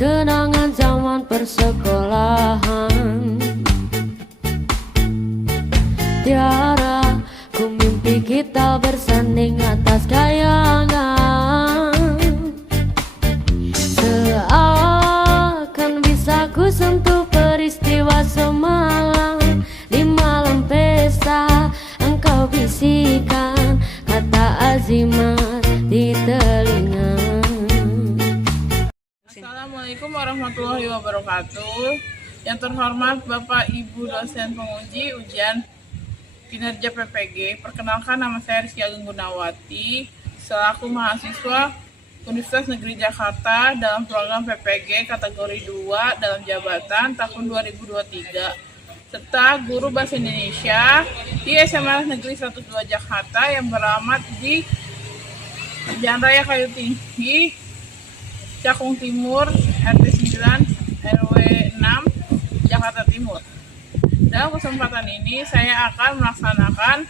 kenangan zaman persekolahan. Tiara, ku mimpi kita bersanding atas kayangan. Seakan bisa ku sentuh peristiwa semalam. Di malam pesta engkau bisikan kata azimat di telinga. Assalamualaikum warahmatullahi wabarakatuh. Yang terhormat Bapak Ibu dosen penguji ujian kinerja PPG, perkenalkan nama saya Rizky Agung Gunawati selaku mahasiswa Universitas Negeri Jakarta dalam program PPG kategori 2 dalam jabatan tahun 2023 serta guru bahasa Indonesia di SMA Negeri 12 Jakarta yang beralamat di Jalan Raya Kayu Tinggi, Cakung Timur, RT 9, RW 6, Jakarta Timur. Dalam kesempatan ini saya akan melaksanakan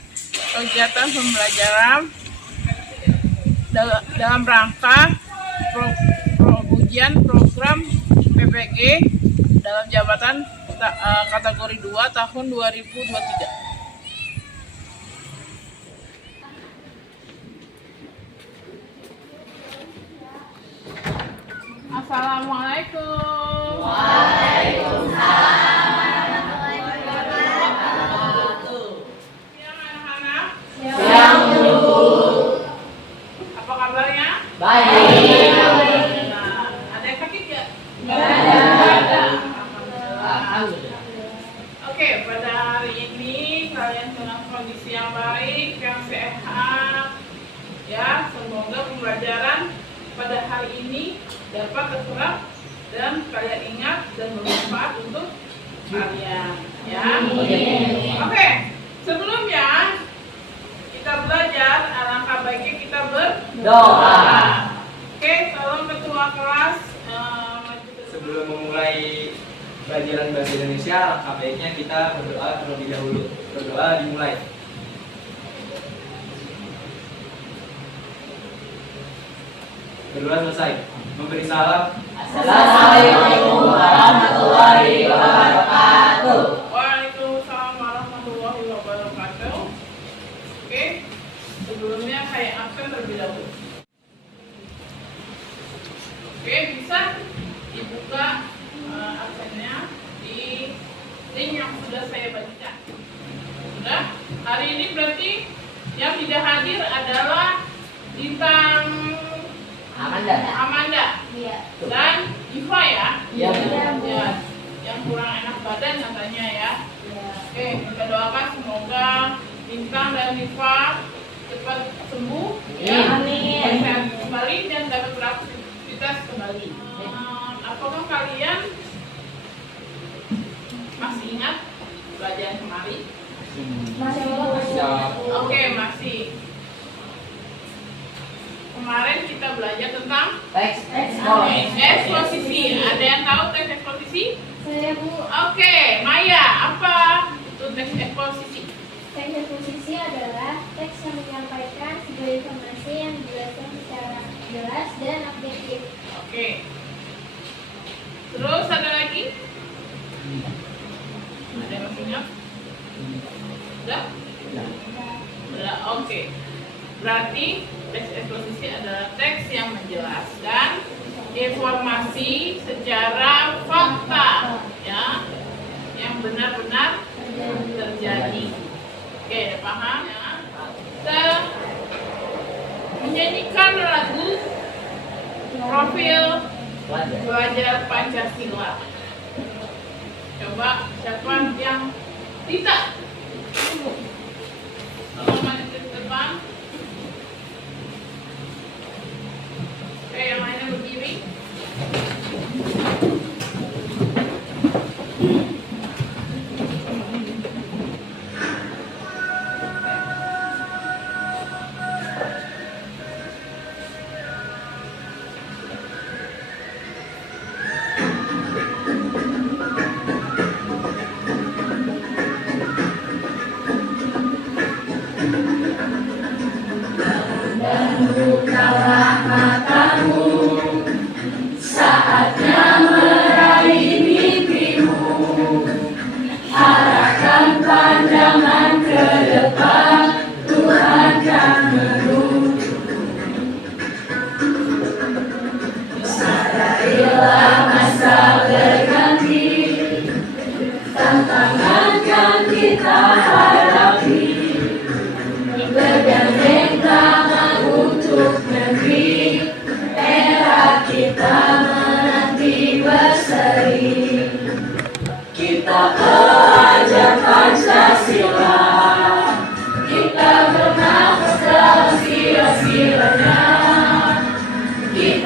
kegiatan pembelajaran dalam rangka ujian program PPG dalam jabatan kategori 2 tahun 2023. Assalamualaikum. Waalaikumsalam. Siang anak-anak. Siang Bu. Apa kabarnya? Baik. Nah, ada yang sakit nggak? Nggak ada. Alhamdulillah. Oke, pada hari ini kalian dalam kondisi yang baik, yang sehat. Ya, semoga pembelajaran pada hari ini dapat terserap dan kalian ingat dan bermanfaat untuk kalian, ya. Oke, sebelumnya kita belajar, alangkah baiknya kita berdoa. Oke, tolong ketua kelas sebelum memulai pelajaran bahasa Indonesia, alangkah baiknya kita berdoa terlebih dahulu. Berdoa dimulai. Berdoa selesai. Memberi salam. Assalamualaikum warahmatullahi wabarakatuh. Waalaikumsalam warahmatullahi wabarakatuh. Oke, sebelumnya saya absen terlebih dahulu. Oke, bisa dibuka absennya di link yang sudah saya bagikan. Sudah? Hari ini berarti yang tidak hadir adalah Bintang Amanda dan Iva ya. Iya. Ya, yang kurang enak badan katanya ya. Oke, kita doakan semoga Bintang dan Iva cepat sembuh ya. Amin. Sehat kembali dan dapat beraktivitas kembali. Apakah kalian masih ingat pelajaran kemarin? Masih. Oke, masih. Kemarin kita belajar tentang Teks eksposisi. Ada yang tahu teks eksposisi? Saya Bu. Oke, Maya, apa itu teks eksposisi? Teks eksposisi adalah teks yang menyampaikan sebuah informasi yang dijelaskan secara jelas dan objektif. Oke. Terus ada lagi? Ada yang masih ingat? Sudah? Sudah, oke. Berarti teks eksposisi adalah teks yang menjelaskan informasi secara fakta, ya, yang benar-benar terjadi. Oke, paham ya? Kita menyanyikan lagu profil pelajar Pancasila. Coba siapa yang tidak? Tolong maju ke depan. Oke, yang lainnya berdiri.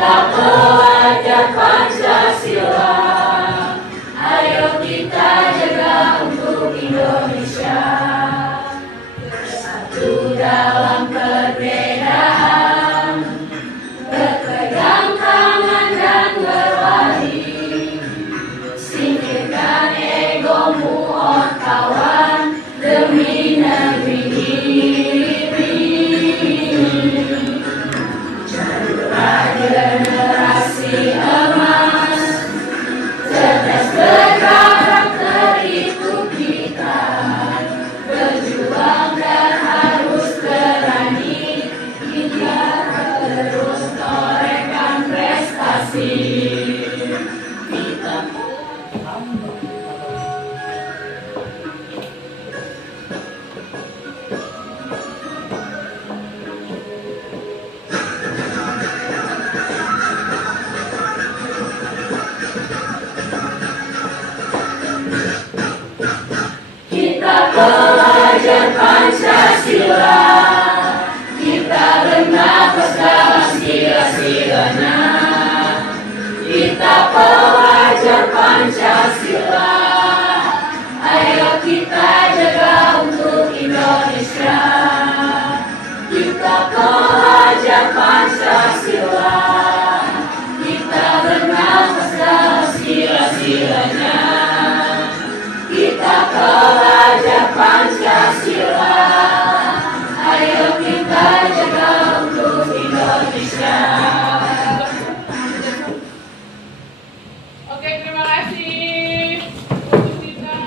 Kita pelajar Pancasila, ayo kita jaga untuk Indonesia. Bersatu dalam perbedaan, berpegang tangan dan berlari. Singkirkan egomu, oh kawan, demi negeri ini. Jadilah generasi emas, cerdas berkarakter itu kita. Berjuang dan harus berani, kita terus torehkan prestasi. Kita pelajar Pancasila, kita bernafas dalam sila-silanya. Kita pelajar Pancasila, ayo kita jaga untuk Indonesia. Kita pelajar Pancasila, kita bernafas dalam sila-silanya. Kita pelajar Pancasila, ayo kita jaga untuk Indonesia. Oke, terima kasih untuk kita.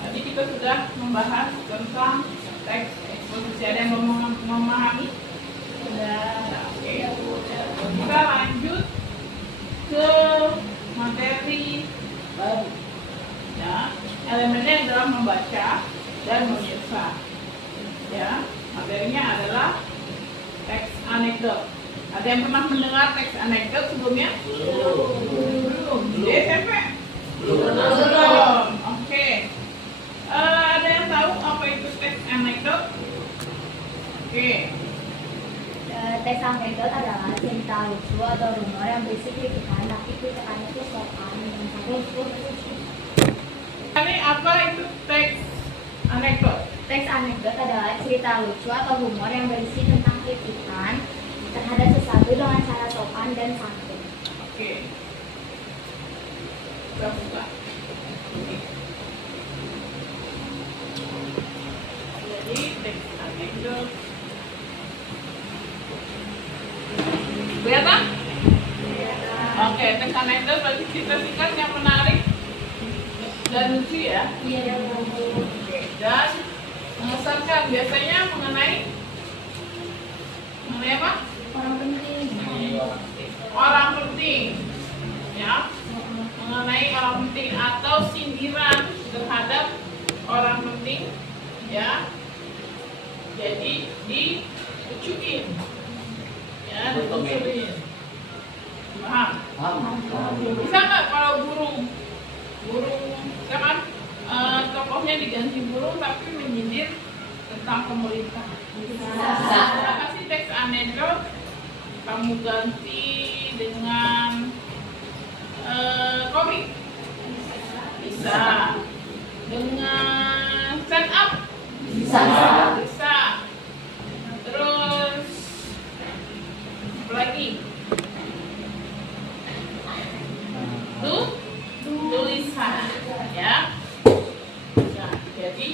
Tadi kita sudah membahas tentang teks eksposisi. Ada yang memahami? Sudah. Oke. Kita lanjut ke materi baru. Ya, elemennya adalah membaca dan menyerta. Ya, materinya adalah teks anekdot. Ada yang pernah mendengar teks anekdot sebelumnya? Belum. Di SMP? Belum. Oke. Ada yang tahu apa itu teks anekdot? Oke. Teks anekdot adalah cerita lucu atau rumor yang berisi kritikan, tapi kritikannya itu sopan dan lucu. Ini apa itu teks anekdot? Teks anekdot adalah cerita lucu atau humor yang berisi tentang kritikan terhadap sesuatu dengan cara sopan dan santun. Oke. Kita buka. Jadi teks anekdot. Kelihatan? Oke, teks anekdot berarti kita singkat yang menarik dan lucu ya. Iya. Oke, dan mengesankan biasanya mengenai apa? Orang penting. Orang penting, ya, mengenai orang penting atau sindiran terhadap orang penting, ya. Jadi dilucuin, ya, dilucuin. Paham? Bisa nggak kalau burung kan tokohnya diganti burung tapi menyindir tentang pemerintah? Bisa. Kasih teks anekdot kamu ganti dengan komik. Bisa. Dengan stand up. Bisa. Terus apa lagi? Tulisan, ya. Nah, jadi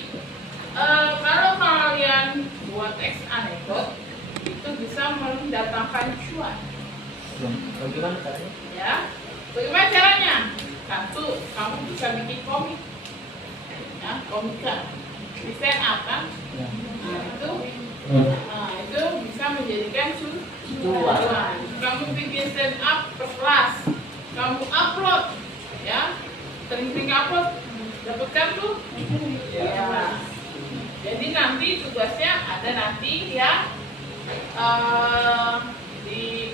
kalau kalian buat teks anekdot itu bisa mendatangkan cuan. Bagaimana caranya? Ya, bagaimana caranya? Satu, kamu bisa bikin komik, ya, komika, di stand up kan? Nah, itu bisa menjadikan cuan. Kamu bikin stand up per kelas, kamu upload, ya, sering-sering upload, dapatkan tuh. Ya. Jadi nanti tugasnya ada nanti ya di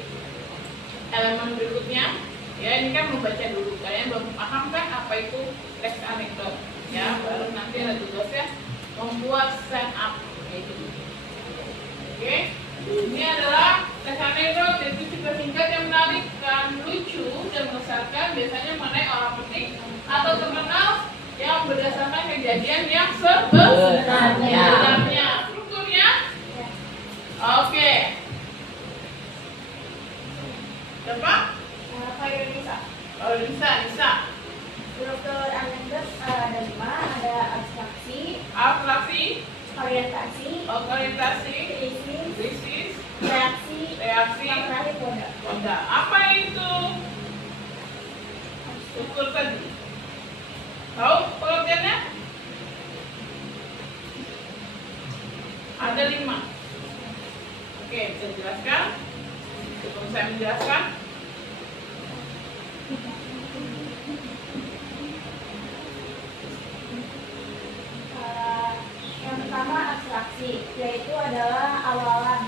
elemen berikutnya. Ya, ini kan membaca dulu. Kalian belum paham kan apa itu teks anekdot? Ya, baru nanti ada tugasnya membuat stand up. Oke, ini adalah teks anekdot. Jadi kita biasanya mengenai orang penting atau terkenal yang berdasarkan kejadian yang sebenarnya. Strukturnya? Oke. Siapa? Kayak bisa. Oh, Lisa. Struktur anekdot ada 5, ada abstraksi, Abstraksi, orientasi, orientasi, krisis, reaksi, reaksi, yang terakhir koda. Koda. Apa itu struktur tadi? Tahu pengertiannya? Ada 5. Oke, bisa dijelaskan? Sebelum saya menjelaskan, Yang pertama abstraksi, yaitu adalah awalan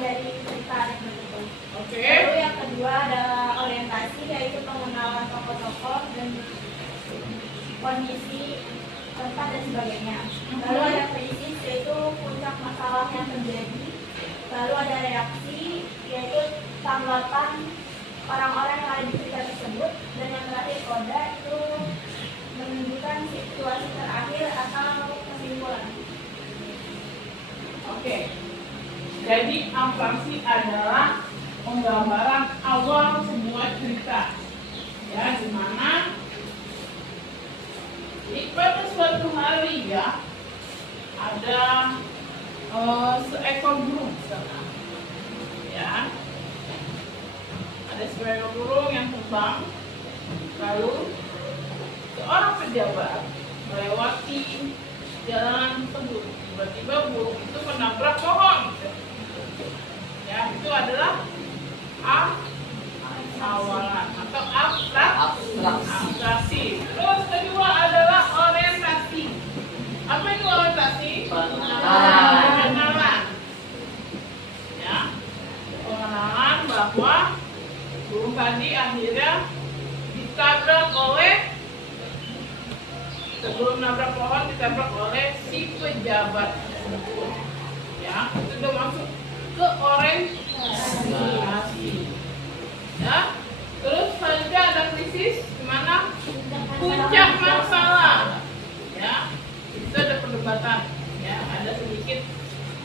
dari cerita anekdot itu. oke. Lalu yang kedua adalah orientasi, yaitu pengenalan tokoh-tokoh dan kondisi tempat dan sebagainya. Lalu ada krisis, yaitu puncak masalah yang terjadi. Lalu ada reaksi, yaitu tanggapan orang-orang yang ada di cerita tersebut. Dan yang terakhir koda itu menunjukkan situasi terakhir atau kesimpulan. Oke. Jadi abstraksi adalah penggambaran awal sebuah cerita. Ya, di mana pada suatu hari ya ada seekor burung misalnya. Ya. Ada seekor burung yang terbang. Lalu seorang pejabat melewati jalan tersebut. Tiba-tiba burung itu menabrak pohon. Ya, itu adalah awalan atau abstraksi. Terus kedua adalah orientasi. Apa itu orientasi? Pengenalan. Ya, pengenalan bahwa burung tadi akhirnya ditabrak oleh, sebelum nabrak pohon ditabrak oleh si pejabat tersebut. Ya, itu udah masuk ke orientasi. Ya, terus selanjutnya ada krisis, di mana puncak masalah. Ya, itu ada perdebatan. Ya, ada sedikit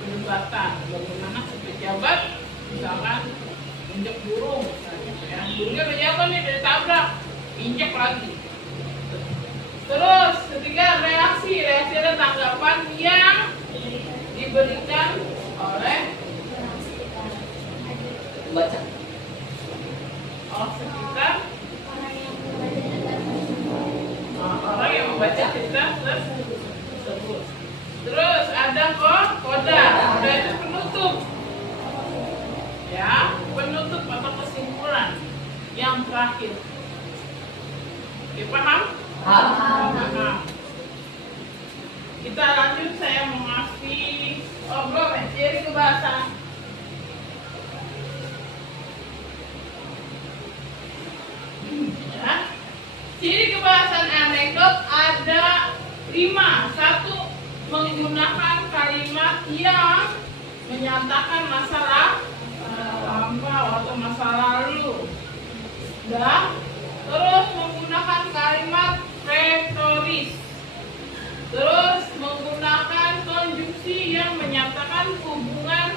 perdebatan bagaimana si pejabat misalkan injek burung. Ya, burungnya pejabat nih ditabrak, injek lagi. Terus ketiga reaksi ada tanggapan yang diberikan oleh Baca. sekitar orang yang membaca cerita tersebut. Terus ada koda. Koda itu penutup. Ya, penutup atau kesimpulan yang terakhir. Oke, paham? Paham. Kita lanjut, saya mau ngasih materi kebahasaan. Ya. Ciri kebahasan anekdot ada 5. 1. Menggunakan kalimat yang menyatakan masalah lampau atau masa lalu. Dan terus menggunakan kalimat retoris. Terus menggunakan konjungsi yang menyatakan hubungan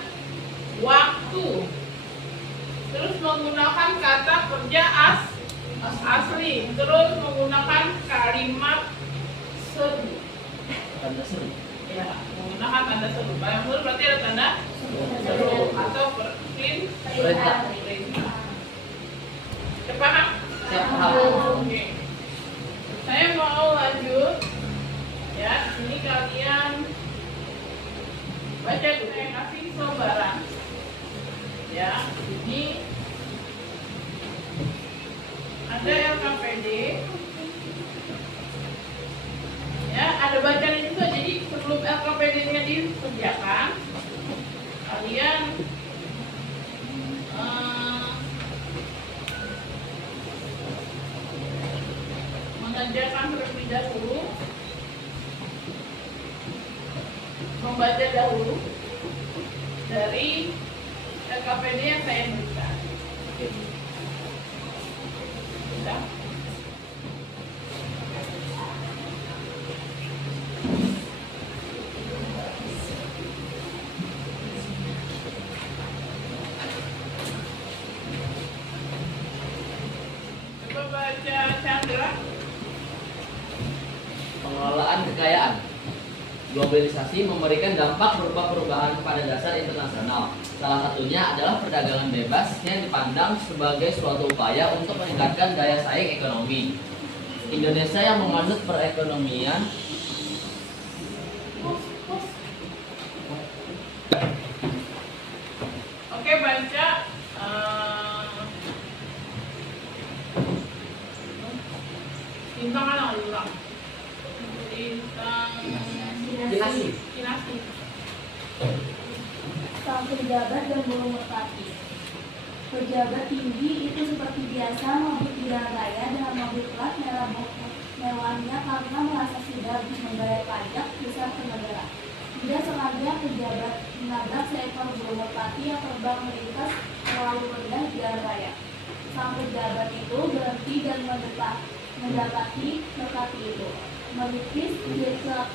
waktu. Terus menggunakan kata kerja asli. Terus menggunakan kalimat seru. Tanda seru. Ya, menggunakan tanda seru. Yang seru berarti ada tanda seru atau perintah. Paham? Siap, paham. Oke. Saya mau lanjut. Ya, ini kalian baca dulu. Saya kasih selebaran. Ya, ini ada LKPD. Ya, ada bacanya juga. Jadi sebelum LKPD-nya dikerjakan, kalian mengerjakan terlebih dahulu, membaca dahulu dari LKPD yang saya berikan. Sudah? Chandra. Pengelolaan kekayaan. Globalisasi memberikan dampak berupa perubahan pada dasar internasional. Salah satunya adalah perdagangan bebas yang dipandang sebagai suatu upaya untuk meningkatkan daya saing ekonomi. Indonesia yang memanut perekonomian Oke, baca bintang kan ulang. Bintang Kinasi. Kinasi. Sang pejabat dan burung merpati. Pejabat tinggi itu seperti biasa mabuk di jalan raya dengan mobil plat merah mewahnya karena merasa sudah membayar pajak besar ke negara. Tidak sengaja pejabat menabrak seekor burung merpati yang terbang melintas terlalu rendah di jalan raya. Sang pejabat itu berhenti dan mendapati merpati itu menipis di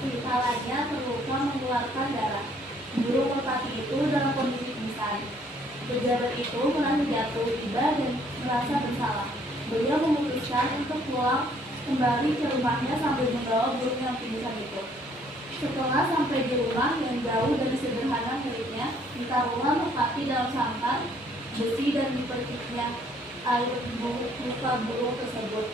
kepalanya terluka mengeluarkan darah. Burung merpati itu dalam kondisi pingsan. Pejabat itu merasa jatuh tiba dan merasa bersalah. Beliau memutuskan untuk pulang kembali ke rumahnya sambil membawa burung yang pingsan itu. Setelah sampai di rumah yang jauh dan sederhana miliknya, ditaruhlah merpati dalam sangkar besi dan diperciknya air luka burung tersebut.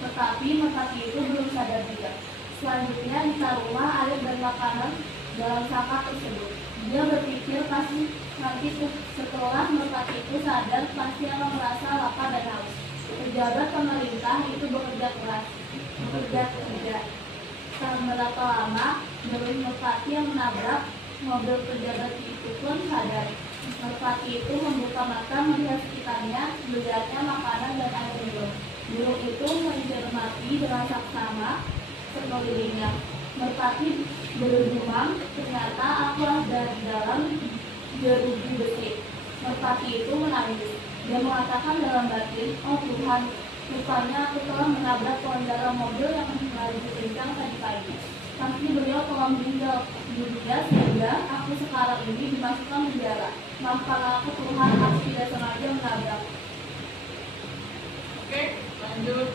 Tetapi merpati itu belum sadar juga. Selanjutnya ditaruhlah air dan makanan dalam sangkar tersebut. Dia berpikir pasti nanti setelah merpati itu sadar pasti akan merasa lapar dan haus. Pejabat pemerintah itu bekerja keras, bekerja. Berapa lama, burung merpati yang menabrak mobil pejabat itu pun sadar. Merpati itu membuka mata melihat sekitarnya, melihatnya makanan dan air minum. Burung itu mencermati dengan saksama sekelilingnya. Merpati bergumam, ternyata akulah dari dalam jeruji besi. Merpati itu menangis. Dia mengatakan dalam batin, "Oh Tuhan, rupanya aku telah menabrak pengendara mobil yang melaju kencang tadi pagi. Pasti beliau telah meninggal dunia sehingga aku sekarang ini dimasukkan penjara. Maafkanlah aku Tuhan, aku tidak sengaja menabrak." Oke, lanjut.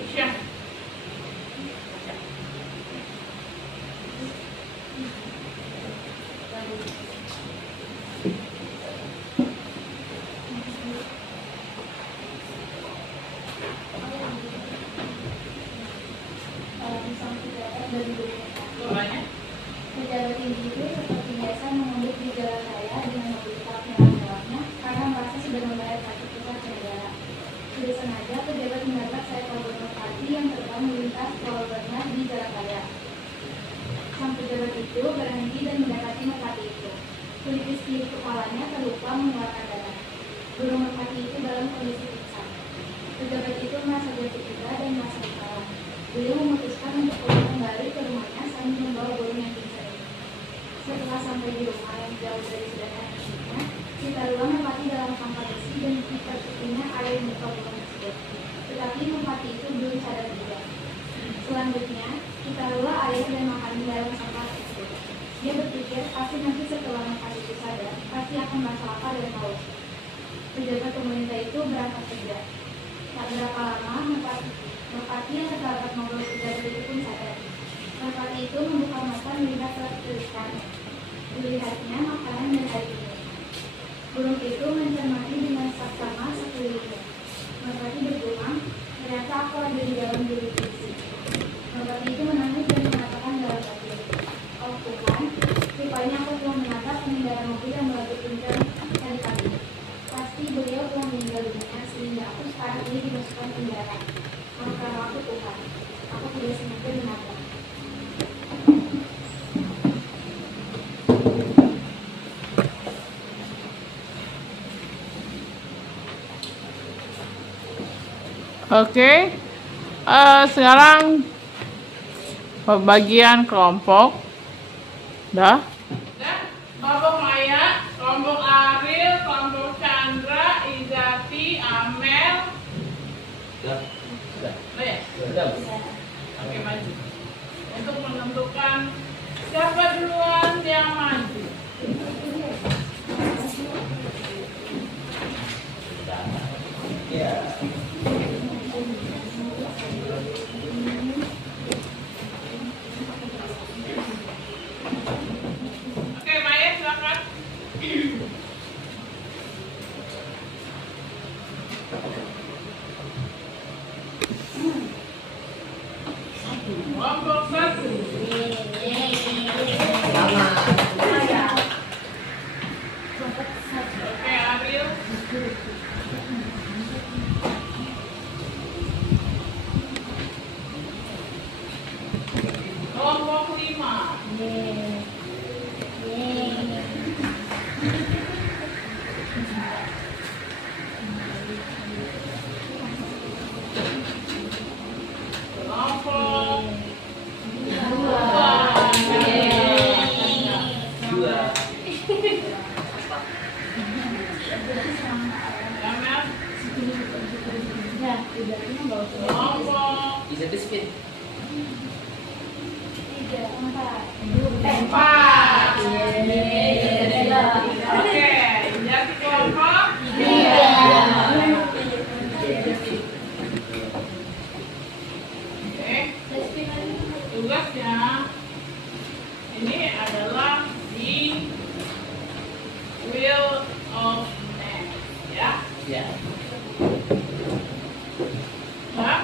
Isya. Sang pejabat dan burung merpati. Doanya. Pejabat tinggi itu seperti biasa mengundur di jalan raya dengan mobil plat merah-merahnya karena merasa sudah membayar pajak besar ke negara. Tidak sengaja pejabat menabrak seekor burung merpati yang terbang melintas terlalu di jalan raya. Sang pejabat itu berhenti dan mendekati merpati itu. Pelipis di kepalanya terluka mengeluarkan darah. Burung merpati itu dalam kondisi pingsan. Pejabat itu merasa jatuh juga dan merasa bersalah. Beliau memutuskan untuk pulang kembali ke rumahnya sambil membawa burung yang pingsan itu. Setelah sampai di rumah yang jauh dari saudara kandungnya, ditaruhlah merpati dalam sangkar besi dan diperciknya air muka burung tersebut. Tetapi merpati itu belum sadar juga. Selanjutnya, ditaruhlah air dan makanan dalam sangkar tersebut. Dia berpikir pasti nanti setelah merpati itu sadar, pasti akan merasa lapar dan haus. Pejabat pemerintah itu berangkat kerja. Tak berapa lama, merpati yang terdapat mobil pejabat itu pun sadar. Merpati itu membuka mata melihat tulisan. Dilihatnya makanan dan air minum. Burung itu mencermati dengan saksama sekelilingnya. Merpati bergumam, ternyata aku ada di dalam jeruji besi. Merpati itu menangis dan mengatakan dalam batin, "Oh Tuhan, rupanya aku telah menabrak pengendara mobil yang melaju kencang tadi pagi. Pasti beliau telah meninggal dunia sehingga aku sekarang ini dimasukkan penjara. Maafkanlah aku Tuhan, aku tidak sengaja menabrak." Oke, sekarang pembagian kelompok. Dah? Kelompok Maya, kelompok Ariel, kelompok Chandra, Izati, Amel. Sudah. Oh ya? Sudah. Oke, maju. Untuk menentukan siapa duluan yang maju. Oke, Maya silakan. Kelompok 1. Oke, Ariel. Kelompok 5. Kelompok 2. Kelompok Bisa spin. 4. Oke, jadi kelompok 3. Oke, tugasnya ini adalah di Wheel of Name, ya. Ya. Ya.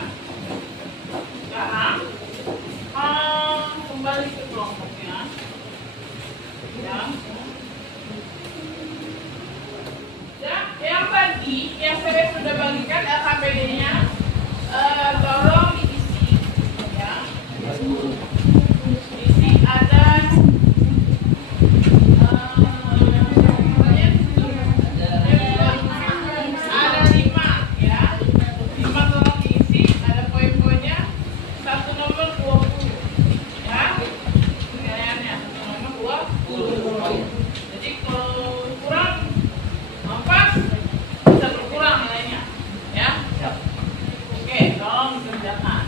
Sekarang kembali ke kelompoknya. Ya. Ya, yang tadi yang saya sudah bagikan LKPD-nya, tolong diisi. Ya. Isi ada ada 5, ya. 5 tolong diisi, ada poin-poinnya. Satu nomor 20. Ya. Penilaiannya satu nomor 20. Jadi kalau kurang pas bisa berkurang nilainya. Ya. Oke, tolong dikerjakan.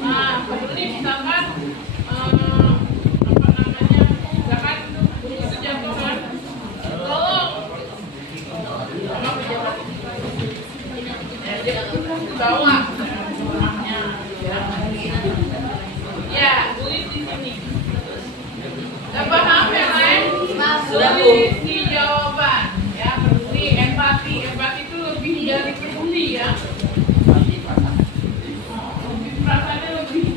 Nah, seperti misalkan apa namanya, misalkan itu jatuhan, tolong sama pejabat di bawah rumahnya, ya tulis di sini. Gak paham yang lain? Tulis di jawaban, ya. Peduli, empati itu lebih dari peduli, ya. Perasaannya lebih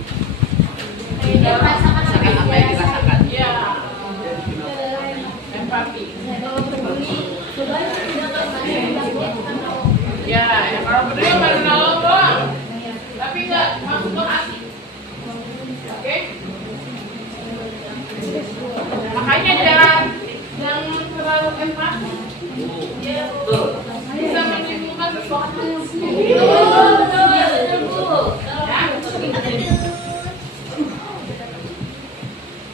Rasakan apa yang dirasakan. ya, empati. Ya, kalau peduli baru nolong doang, tapi nggak masuk ke hati. Oke? Makanya jangan terlalu empati. Bisa menimbulkan sesuatu.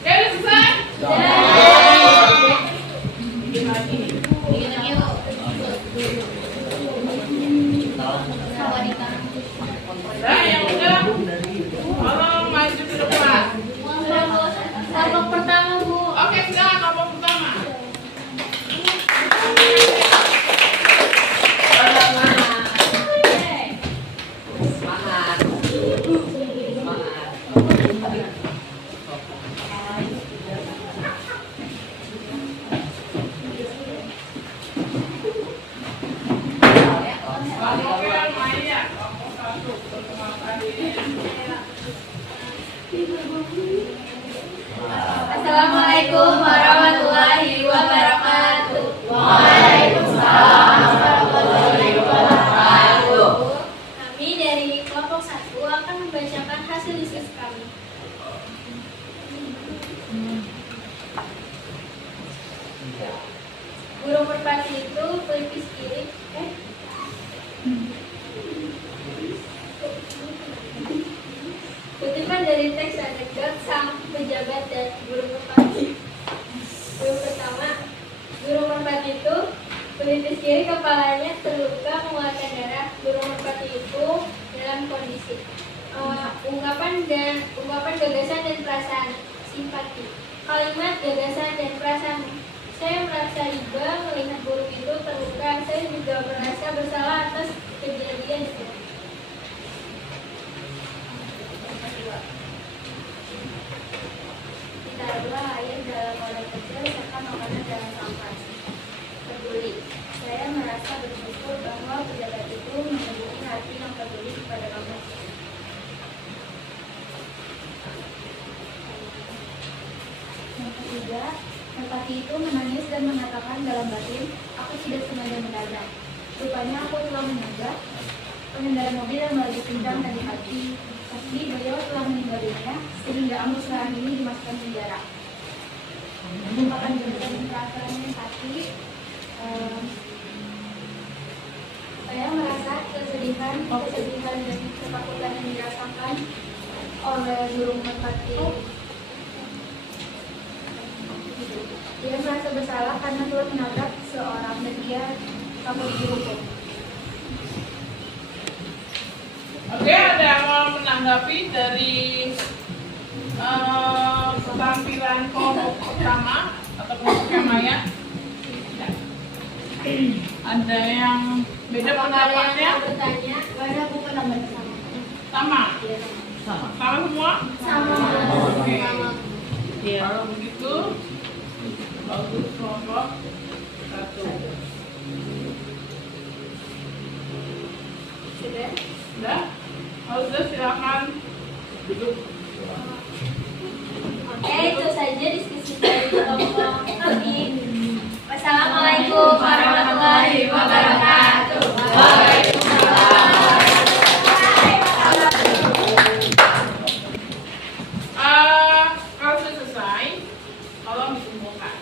Ya, udah selesai? Nah, yang udah, tolong maju ke depan. Kelompok pertama, Bu. Oke, silakan kelompok pertama. Kelompoknya Maya, kelompok 1, perkenalkan diri. Assalamualaikum warahmatullahi wabarakatuh. Waalaikumsalam warahmatullahi wabarakatuh. Kami dari kelompok 1 akan membacakan hasil diskusi kami. itu pelipis kiri. Kutipan dari teks anekdot sang pejabat dan guru merpati. Yang pertama, guru merpati itu pelipis kiri kepalanya terluka mengeluarkan darah. Guru merpati itu dalam kondisi ungkapan gagasan dan perasaan simpati. Kalimat gagasan dan perasaan. Saya merasa iba melihat guru itu terluka. Saya juga merasa bersalah atas kejadian itu. Ditaruhlah air dalam wadah kecil serta makanan dalam ampas. Peduli. Saya merasa bersyukur bahwa pejabat itu memiliki hati yang peduli kepada kamu. Yang ketiga, merpati itu menangis dan mengatakan dalam batin, aku tidak sengaja menabrak. Rupanya aku telah menabrak pengendara mobil yang melaju kencang tadi pagi. Tapi beliau telah meninggalnya sehingga Amos Lahan ini dimasukkan penjara. Merupakan jabatan perasaan empati. Saya merasa kesedihan dan ketakutan yang dirasakan oleh burung merpati. Dia merasa bersalah karena telah menabrak seorang dan dia takut dihukum. Oke, ada yang mau menanggapi dari ketampilan kelompok pertama atau kelompok yang Maya? Ada yang beda pendapatnya? Bertanya, mana bukan nomor sama? Sama? Sama. Sama semua? Sama. Oke. Sama. Kalau begitu, bagus kelompok 1. Sudah? Sudah? Kalau sudah silakan duduk. Oke, itu saja diskusi dari kelompok kami. Wassalamualaikum warahmatullahi wabarakatuh. Kalau sudah selesai, tolong dikumpulkan.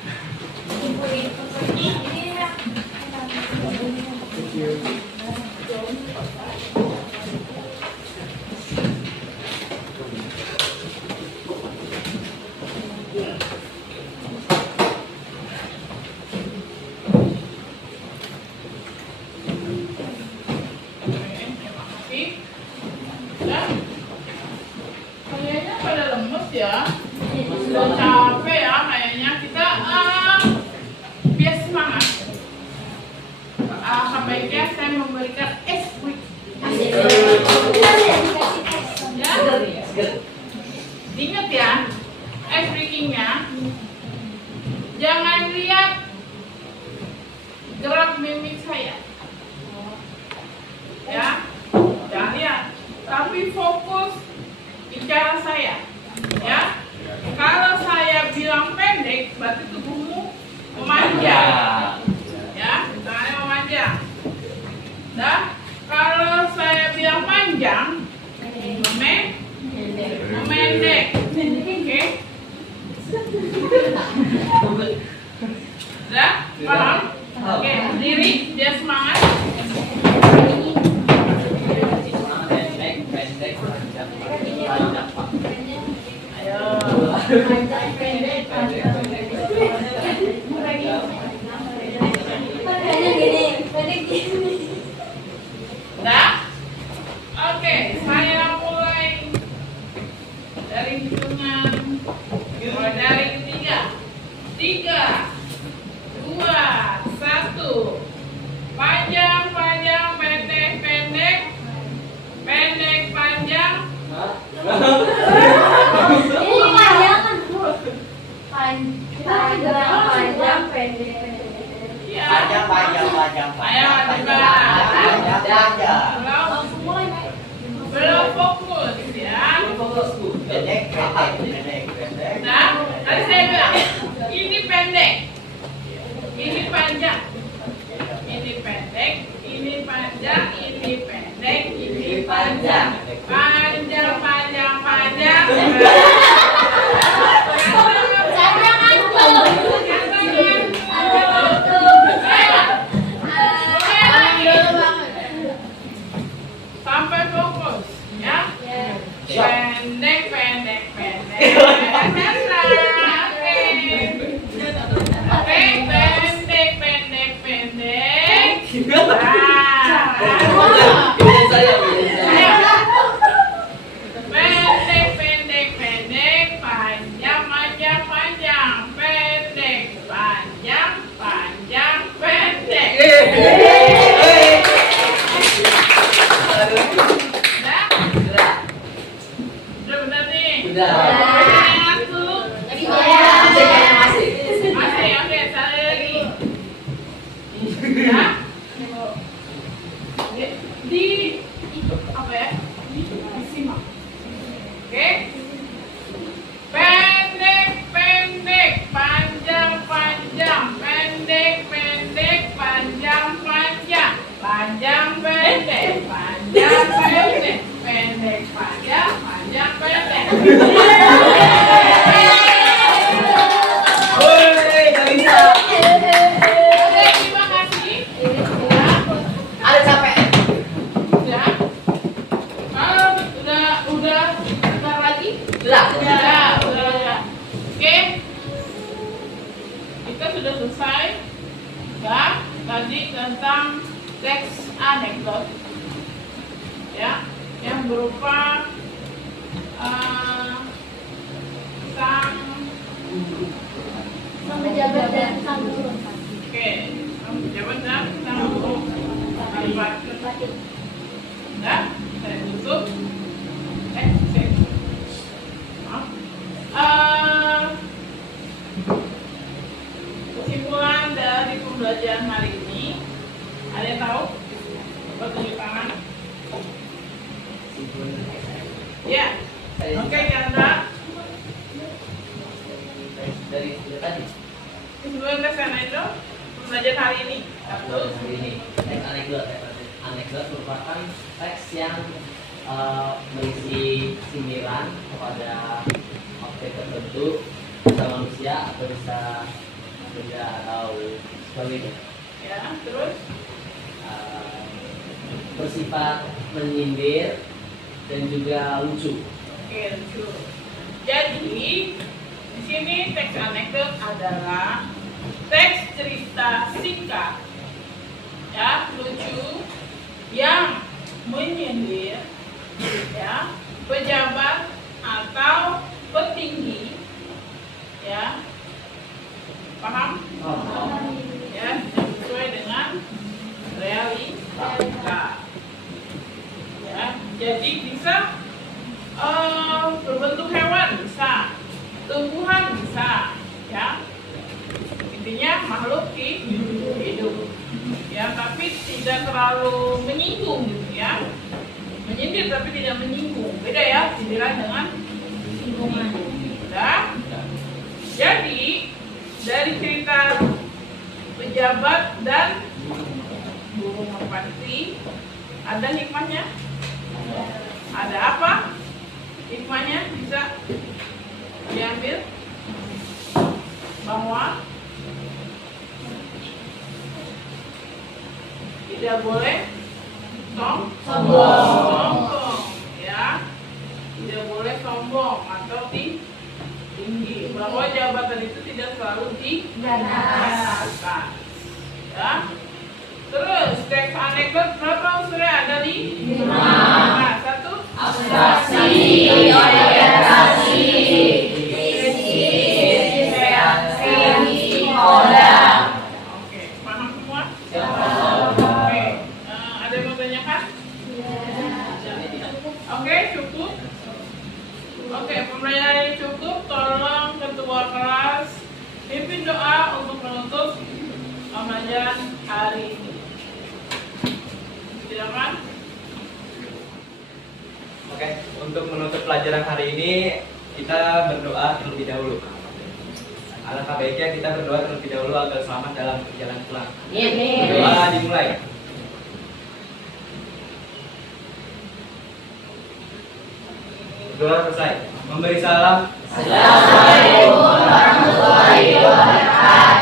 Kayaknya pada lemes ya, sudah capek ya kayaknya. Kita biar semangat. Sebaiknya saya memberikan es quick. Ya, ingat ya, es breakingnya jangan lihat gerak mimik saya. Ya, jangan lihat, tapi fokus bicara saya. Ya, kalau saya bilang pendek, berarti tubuhmu memanjang. Ya, tangannya memanjang. Dan kalau saya bilang panjang, memendek. Oke? Sudah? Paham? Oke, berdiri, biar semangat. Pendek, panjang, panjang, Pak. Ayo. Sudah? Oke, saya mulai dari hitungan. Mulai dari 3, 2, 1. Panjang, panjang, pendek, pendek. Pendek, panjang. Panjang, pendek. Iya. Panjang. Ayo, belum fokus ya. Pendek. Nah, tadi saya bilang ini pendek, ini panjang, ini pendek, ini panjang, ini pendek, ini panjang, panjang, panjang, panjang. Pilihan saya, pilihan saya. Pendek, pendek, pendek, panjang, panjang, panjang, pendek, panjang, panjang, pendek. Udah? Sudah. Udah bener nih? Sudah. Yang langsung. Masih. Masih, oke, sekali lagi. Ya? Di apa ya? Disimak. Oke? Pendek, pendek, panjang, panjang, pendek, pendek, panjang, panjang, panjang, pendek, panjang, pendek, pendek, panjang, panjang, pendek. Woi, gak bisa. Oke, terima kasih. Ya. Ada capek. Udah? Udah bentar lagi? Sudah. Udah. Oke. Kita sudah selesai. Ya, tadi tentang teks anekdot. Ya, yang berupa sang Pejabat dan sang guru. oke, sang pejabat dan sang guru. Batik. Nah, saya tutup. Maaf. Kesimpulan dari pembelajaran hari ini, ada yang tahu? Coba tunjuk tangan. Ya, oke, Chandra. Dari tadi. Kesimpulan tes itu pembelajaran hari ini. Hari ini teks anekdot. Anekdot merupakan teks yang berisi sindiran kepada objek tertentu, bisa manusia atau bisa benda atau sebagainya. Ya, terus Bersifat menyindir dan juga lucu. oke, lucu. Jadi di sini teks anekdot adalah teks cerita singkat, ya, lucu yang menyindir, ya, pejabat atau petinggi, ya, paham? Ya, sesuai dengan realita. Ya, jadi bisa berbentuk hewan bisa, tumbuhan bisa, ya. Intinya makhluk hidup. Ya, tapi tidak terlalu menyinggung gitu ya. Menyindir tapi tidak menyinggung. Beda ya, sindiran dengan singgungan. Udah? Jadi dari cerita pejabat dan guru merpati ada hikmahnya? Ada apa? Hikmahnya bisa diambil bahwa tidak boleh sombong, ya, tidak boleh sombong atau tinggi, bahwa jabatan itu tidak selalu diganakan, ya. Terus teks anekdot berapa unsurnya? Ada 5. Nah, 1 Abstraksi, orientasi, kritis, reaksi, modal. Oke, paham semua? Oke, ada yang mau tanyakan? Oke, cukup. Oke, pembelajaran ini cukup. Tolong ketua kelas pimpin doa untuk menutup pembelajaran hari ini. Silakan. Oke, untuk menutup pelajaran hari ini kita berdoa terlebih dahulu. Alangkah baiknya kita berdoa terlebih dahulu agar selamat dalam perjalanan pulang. Doa dimulai. Doa selesai. Memberi salam. Assalamualaikum warahmatullahi wabarakatuh.